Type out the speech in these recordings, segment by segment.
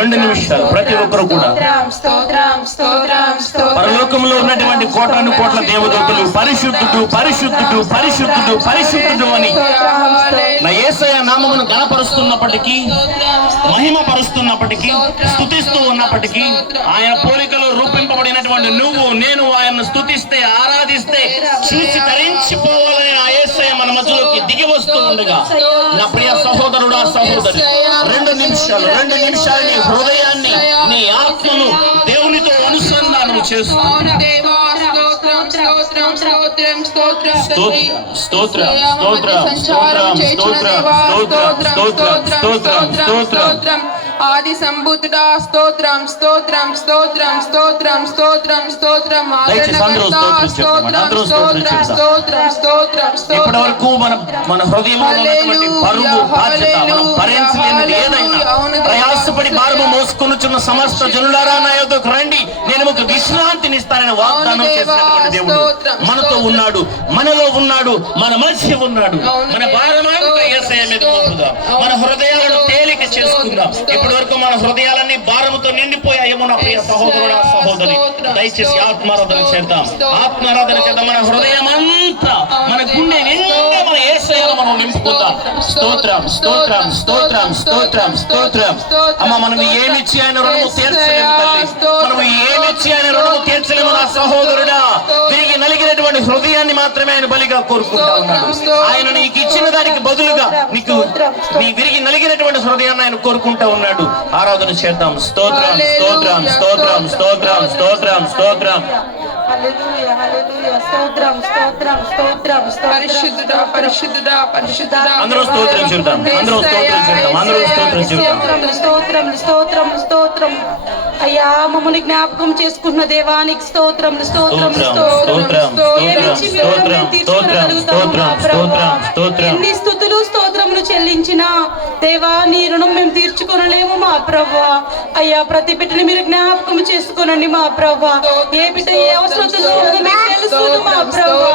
రెండు నిమిషాలు ప్రతి ఒక్కరు కూడా. పరలోకంలో ఉన్నటువంటి కోటాను కోట్ల దేవదూతలు పరిశుద్ధుడు పరిశుద్ధుడు పరిశుద్ధుడు పరిశుద్ధుడు అని నా యేసయ్య నామమును గణపరుస్తున్నప్పటికీ మహిమ పరుస్తున్నప్పటికీ స్థుతిస్తూ ఉన్నప్పటికీ ఆయన పోలికలో రూపింపబడినటువంటి నువ్వు నేను ఆయన్ను స్థుతిస్తే ఆరాధిస్తే చూసి తరించిపోవాలని ఆ యేసయ్య మన మధ్యలోకి దిగి వస్తూ ఉండగా నా ప్రియ సహోదరుడా సహోదరి రెండు నిమిషాలు రెండు నిమిషాలు నీ హృదయాన్ని నీ ఆత్మను దేవునితో అనుసంధానం చేస్తూ అవును దేవా స్తోత్రం స్తోత్రం స్తోత్రం స్తోత్రం స్తోత్రం స్తోత్రం స్తోత్రం స్తోత్రం స్తోత్రం స్తోత్రం స్తోత్రం. స్తోత్రం. ఆది సంబుద్ధుడా స్తోత్రం స్తోత్రం స్తోత్రం స్తోత్రం స్తోత్రం స్తోత్రం స్తోత్రం స్తోత్రం. స్తోత్రం స్తోత్రం స్తోత్రం వరకు మన మన హృదయంలో బరువు బాధ్యత మనం భరించలేనిది ఏదైనా ప్రయాసపడి భారము మోసుకొనుచున్న సమస్త జనులారా నా రండి. నేను ఒక విశ్రాంతిని ఇస్తానని వాగ్దానం చేసినటువంటి దేవుడు మనతో ఉన్నాడు మనలో ఉన్నాడు మన మధ్య ఉన్నాడు. మన భారమంతా యేసయ్య మీద మోపుదాం మన హృదయాలను తేలిక చేసుకుందాం. ఇప్పటి వరకు మన హృదయాలన్నీ భారముతో నిండిపోయాయేమో నా ప్రియ సహోదరుడు సహోదరి. దయచేసి ఆత్మారాధన చేద్దాం. ఆత్మారాధన చేద్దాం. మన హృదయం అంతా మన గుండె నిండా మన ఏసయ్యలో మనం నింపుకుందాం. స్తోత్రం స్తోత్రం స్తోత్రం స్తోత్రం స్తోత్రం అమ్మ మనం ఏమిచ్చి ఆయన రుణము తీర్చలేము తల్లి. మనం ఏమిచ్చి ఆయన రుణము తీర్చలేము నా సహోదరుడా. తిరిగి నలిగినటువంటి హృదయాన్ని మాత్రమే ఆయన బలిగా కోరుకుంటా ఉన్నాడు. ఆయన నీకు ఇచ్చిన దానికి బదులుగా నీకు నీ విరిగి నలిగినటువంటి హృదయాన్ని ఆయన కోరుకుంటా ఉన్నాడు. ఆరాధన చేద్దాం. స్తోత్రం స్తోత్రం స్తోత్రం స్తోత్రం స్తోత్రం స్తోత్రం స్తోత్రం. స్తోత్రం స్తోత్రం స్తోత్రం పరిశుద్ధుడా పరిశుద్ధుడా పరిశుద్ధుడా. అందరూ స్తోత్రం చెబుతాం అందరూ స్తోత్రం చెబుతాం అందరూ స్తోత్రం చెబుతాం స్తోత్రం స్తోత్రం స్తోత్రం స్తోత్రం. అయ్యా మమ్మల్ని జ్ఞాపకం చేసుకున్న దేవానికి స్తోత్రం స్తోత్రం స్తోత్రం స్తోత్రం. ఎన్ని స్థుతులు స్తోత్రములు చెల్లించినా దేవా నీ రుణం మేము తీర్చుకొనలేము మా ప్రభా అయ్యా ప్రతి బిడ్డని మీరు జ్ఞాపకం చేసుకోనండి మా ప్రభా ఏ బిడ్డ ఏ అవసరతలో ఉందో మీకు తెలుసు మా ప్రభా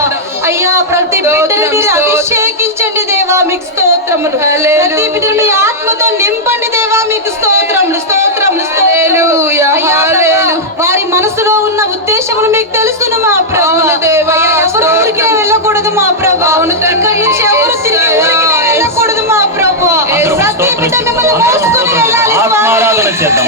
అయ్యా ప్రతి బిడ్డని మీరు అభిషేకించండి దేవా మీకు స్తోత్రములు. ప్రతి బిడ్డని మీ ఆత్మతో నింపండి దేవా మీకు స్తోత్రములు స్తోత్రములు. వారి మనసులో ఉన్న ఉద్దేశములు మీకు తెలుసును మా ప్రభా ఎవరు. ఊరికే వెళ్ళకూడదు మా ప్రభా ఇక్కడి నుంచి ఎవరు తిరిగి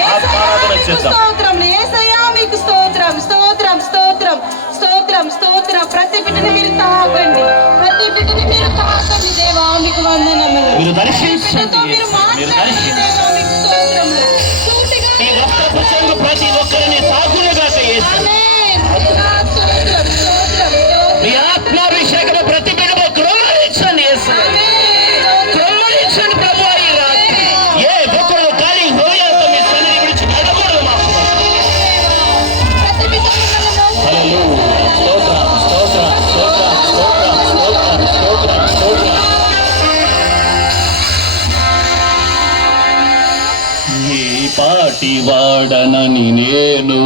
ఆత్మారాధన చేద్దాం. యేసయ్యా, ఆత్మారాధన మీకు చేద్దాం. స్తోత్రం యేసయ్యా మీకు స్తోత్రం స్తోత్రం స్తోత్రం స్తోత్రం స్తోత్రం ప్రతి బిడ్డని మీరు తాకండి ప్రతి బిడ్డని మీరు తాకండి దేవా మీకు వందనములు మీరు దర్శించండి మీరు యేసు. మీరు మాట్లాడండి దర్శించండి దేవా మీకు స్తోత్రములు సూటిగా మీ వస్త్రపు చెంగు ప్రతి ఒక్కరిని తాకునుగాక యేసు వాడనని నేను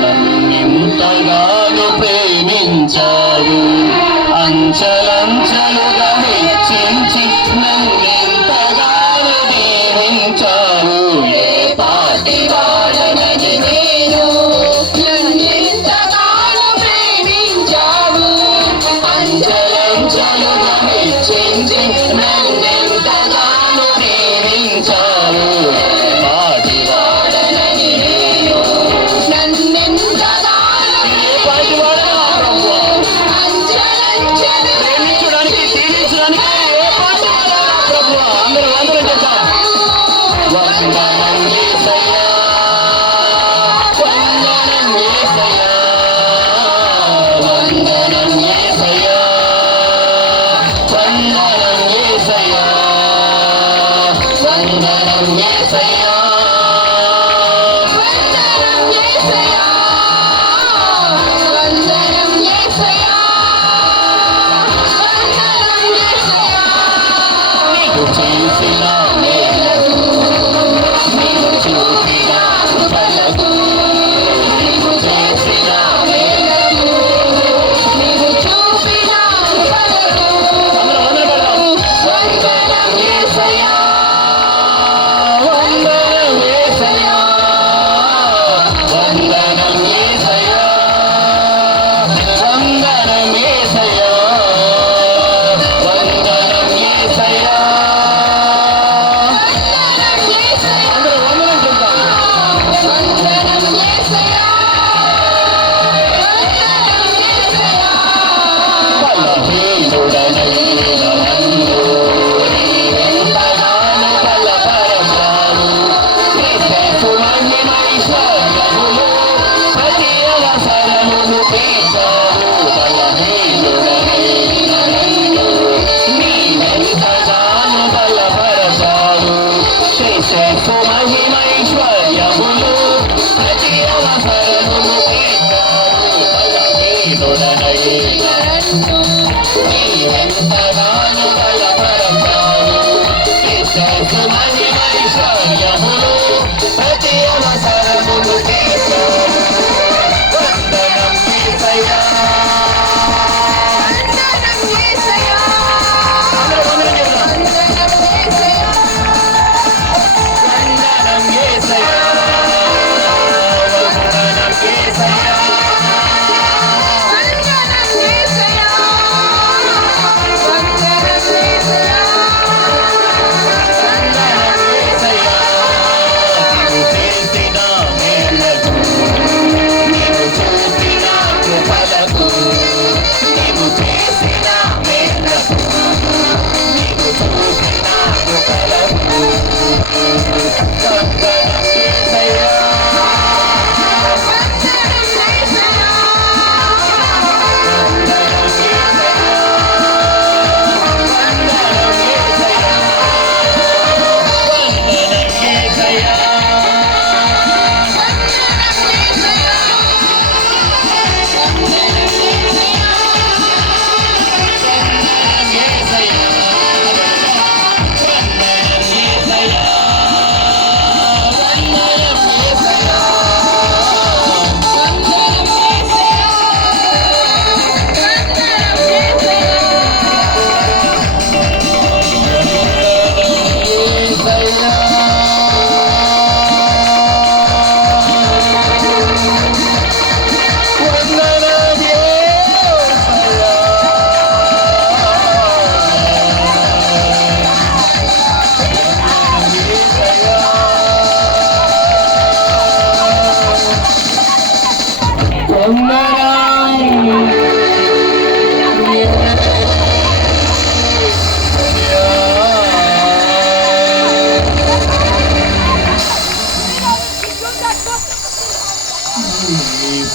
నన్నింతగాను ప్రేమించారు అంచలంచలుగా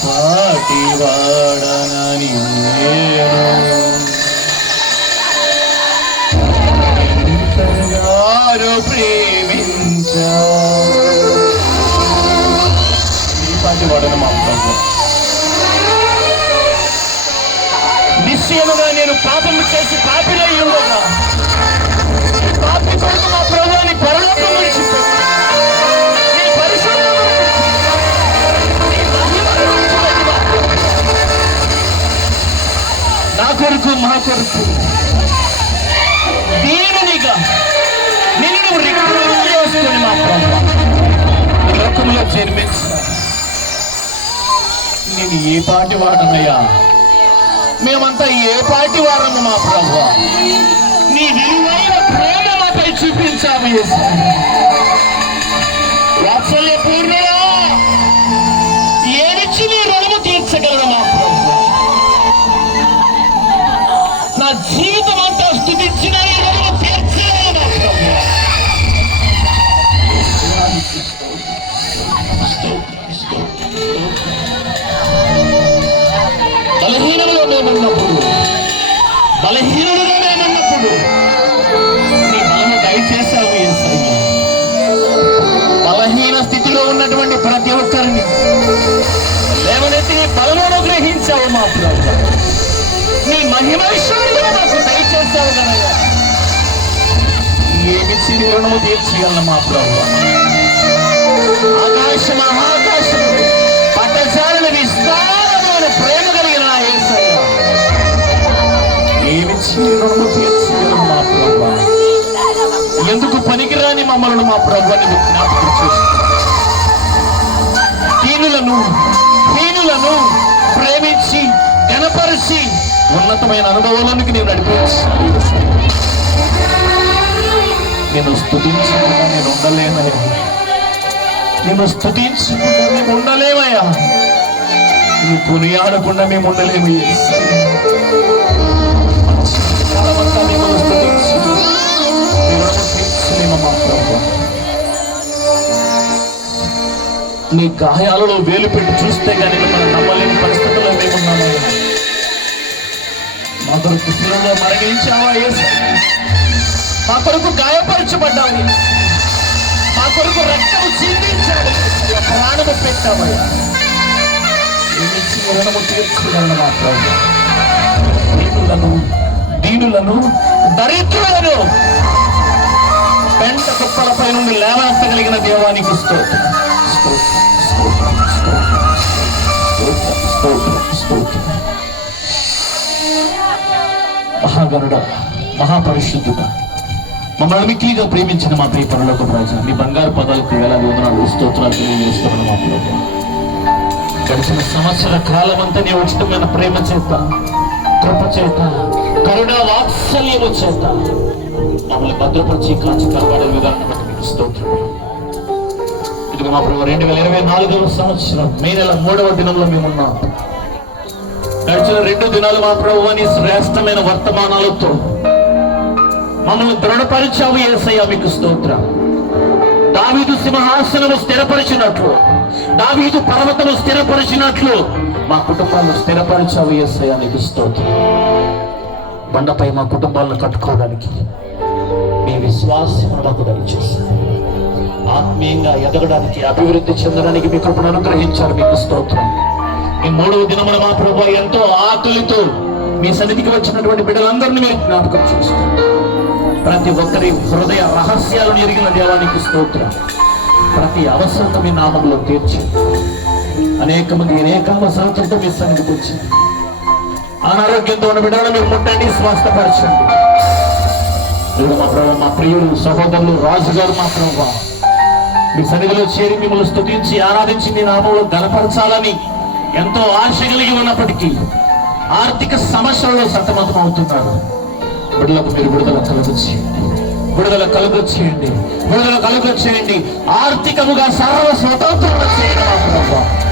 పాటి వాడనని నేను. ఎంతగానో ప్రేమించా ఈ పాటి వాడన మా నిశ్చయముగా నేను పాపము చేసి పాపిలో ఉండగా. పాపి కొడుకు మా ప్రభుని పరలో కొరకు మా నిన్ను నువ్వు రిక్తులను మా ప్రభు. ఈ జన్మించిన నేను ఏ పాటి వాడనయ్యా? మేమంతా ఏ పాటి వారము మా ప్రభు? నీ విలువైన ప్రేమ మాపై చూపించాము బలహీనులుగా మేమున్నప్పుడు నీ బలము బలహీన స్థితిలో ఉన్నటువంటి ప్రతి ఒక్కరిని లేవనెత్తి నీ బలమును గ్రహించావు మా ప్రభు నీ మహిమ విషయంలో మాకు దయచేసావు కదయ్యా ఏమిచ్చి నీ రుణము తీర్చగలను మా ప్రభు ఆకాశ మహాకాశం పట్టచారుల విస్తారం ఏమిచ్చి నీ రుణము మా ప్రభు ఎందుకు పనికిరాని మమ్మల్ని మా ప్రభుని జ్ఞాపకం చేస్తున్నాను దీనులను హీనులను ప్రేమించి గణపరిచి ఉన్నతమైన అనుభవంలోనికి నేను నడిపించి నేను స్థుతించకుండా నేను ఉండలేనయ్యా. నేను స్థుతించకుండా మేము ఉండలేమయ్యా. నీ కొనియాడకుండా మేము ఉండలేము మిమ్మల్ని నీ మా నీ గాయాలలో వేలు పెట్టి చూస్తే కానీ మిమ్మల్ని నమ్మలేని పరిస్థితుల్లో మేమున్నామయ్యా మా కొరకు శిలలో మరణించావా మా కొరకు గాయపరచబడ్డావు. మా కొరకు రక్తము చిందించాడు ప్రాణము పెట్టావయ్యా ఏమిచ్చి రుణము మా ప్రభు. దీనులను దరిద్రులను పెంట కుప్పలపై నుండి లేవనెత్తగలిగిన దేవానికి స్తోత్రం. స్తోత్రం స్తోత్రం స్తోత్రం స్తోత్రం స్తోత్రం మహాగరుడ మహాపరిశుద్ధుడ మమ్మల్ని మిక్కిలిగా ప్రేమించిన మా ప్రియ పనులకు రాజా మీ బంగారు పదాలకు వేలాది వందనాలు స్తోత్రాలు తెలియజేస్తున్నాను మా ప్రభు గడిచిన సంవత్సర కాలం అంతా నీ ఉచితమైన ప్రేమ చేత కృప చేత కరుణ వాత్సల్యము చేత మమ్మల్ని భద్రపరిచి కాచి కాపాడే విధానం బట్టి మీకు స్తోత్రం ఇదిగో మా ప్రభు రెండు వేల ఇరవై నాలుగవ సంవత్సరం మే నెల మూడవ దినంలో మేమున్నాం. గడిచిన రెండు దినాలు మా ప్రభు అని శ్రేష్టమైన వర్తమానాలతో మమ్మల్ని దృఢపరిచావు ఏసయ్య మీకు స్తోత్రం. దావీదు సింహాసనము స్థిరపరిచినట్లు దావీదు పర్వతము స్థిరపరిచినట్లు మా కుటుంబాలను స్థిరపరిచావు ఏసయ్య మీకు స్తోత్రం. బండపై మా కుటుంబాలను కట్టుకోవడానికి మీ విశ్వాసం మాకు దయచేసి ఆత్మీయంగా ఎదగడానికి అభివృద్ధి చెందడానికి మీ కృపను అనుగ్రహించారు మీకు స్తోత్రం. ఈ మూడవ దినమున మా ప్రభు ఎంతో ఆకలితో మీ సన్నిధికి వచ్చినటువంటి బిడ్డలందరినీ మీరు జ్ఞాపకం చేసుకోండి ప్రతి ఒక్కరి హృదయ రహస్యాలను ఎరిగిన దేవానికి స్తోత్రం. ప్రతి అవసరత మీ నామంలో తీర్చి అనేక మంది అనేక అవసరతలతో మీ సన్నిధికి వచ్చింది అనారోగ్యంతో ఉన్న బిడ్డలను మీరు ముట్టండి స్వస్థపరచండి. ఇదిగో మా ప్రభు మా ప్రియులు సహోదరులు రాజు గారు మా ప్రభు మీ సన్నిధిలో చేరి మిమ్మల్ని స్థుతించి ఆరాధించి మీ నామంలో గనపరచాలని ఎంతో ఆశ కలిగి ఉన్నప్పటికీ ఆర్థిక సమస్యలలో సతమతం అవుతున్నారు. బిడ్డలకు మీరు విడుదల కలుగు విడుదల కలుగు విడుదల కలుగు ఆర్థికముగా సర్వ స్వతంత్రంగా చేయండి మా ప్రభు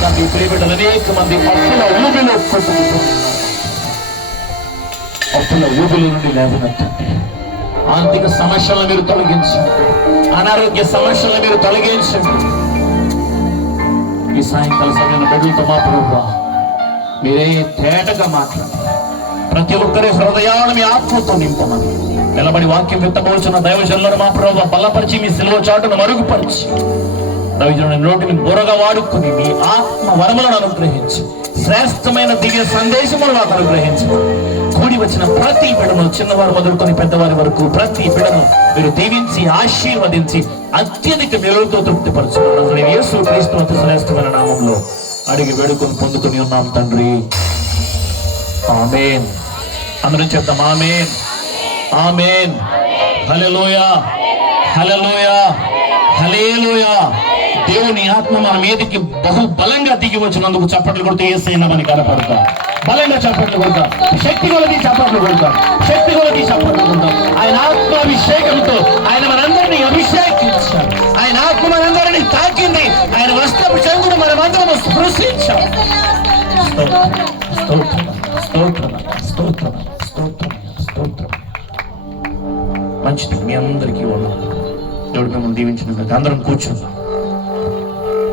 ఇంకా మీ అనేక మంది అప్పుల ఊబిలో అప్పుల ఊబిల నుండి లేవనెత్తండి ఆర్థిక సమస్యలను మీరు తొలగించండి. అనారోగ్య సమస్యలను మీరు తొలగించండి. ఈ సాయంకాల సమయంలో బిడ్డలతో మా ప్రభు మీరే తేటగా మాట్లాడండి. ప్రతి ఒక్కరి హృదయాలను మీ ఆత్మతో నింపమని. నిలబడి వాక్యం విత్తబోచున్న దైవజనులను మా ప్రభు బలపరిచి మీ సిలువ చాటును మరుగుపరిచి. దైవజనుని నోటిని బురగ వాడుకుని నీ ఆత్మ వరములను అనుగ్రహించి. శ్రేష్టమైన దివ్య సందేశములు నాకు అనుగ్రహించి. కూడి వచ్చిన ప్రతి బిడను చిన్నవారు మొదలుకొని పెద్దవారి వరకు ప్రతి బిడను మీరు దీవించి ఆశీర్వదించి అత్యధిక మేలుతో తృప్తిపరచు యేసు క్రీస్తు అతి శ్రేష్టమైన నామంలో అడిగి వేడుకొని పొందుకుని ఉన్నాం తండ్రి. ఆమెన్. అందరం చెప్తాం ఆమేన్. ఆమేన్. హల్లెలూయా. హలే హల్లెలూయా. దేవుని ఆత్మ మన మీదకి బహు బలంగా దిగి వచ్చినందుకు చప్పట్లు కొడితే ఏసైనా మనకి కనపడతాం. బలంగా చప్పట్లు కొడతాం. శక్తి కొలది చప్పట్లు కొడతాం. శక్తి కొలది చప్పట్లు కొడతాం. ఆయన ఆత్మాభిషేకంతో ఆయన మనందరినీ అభిషేకించాడు. ఆయన ఆత్మ మనందరినీ తాకింది. ఆయన వస్త్రపు చెంగుడు మనమందరం స్పృశించాం మంచిది మీ అందరికీ ఉన్నాం దేవుడు మిమ్మల్ని దీవించిన అందరం కూర్చున్నాం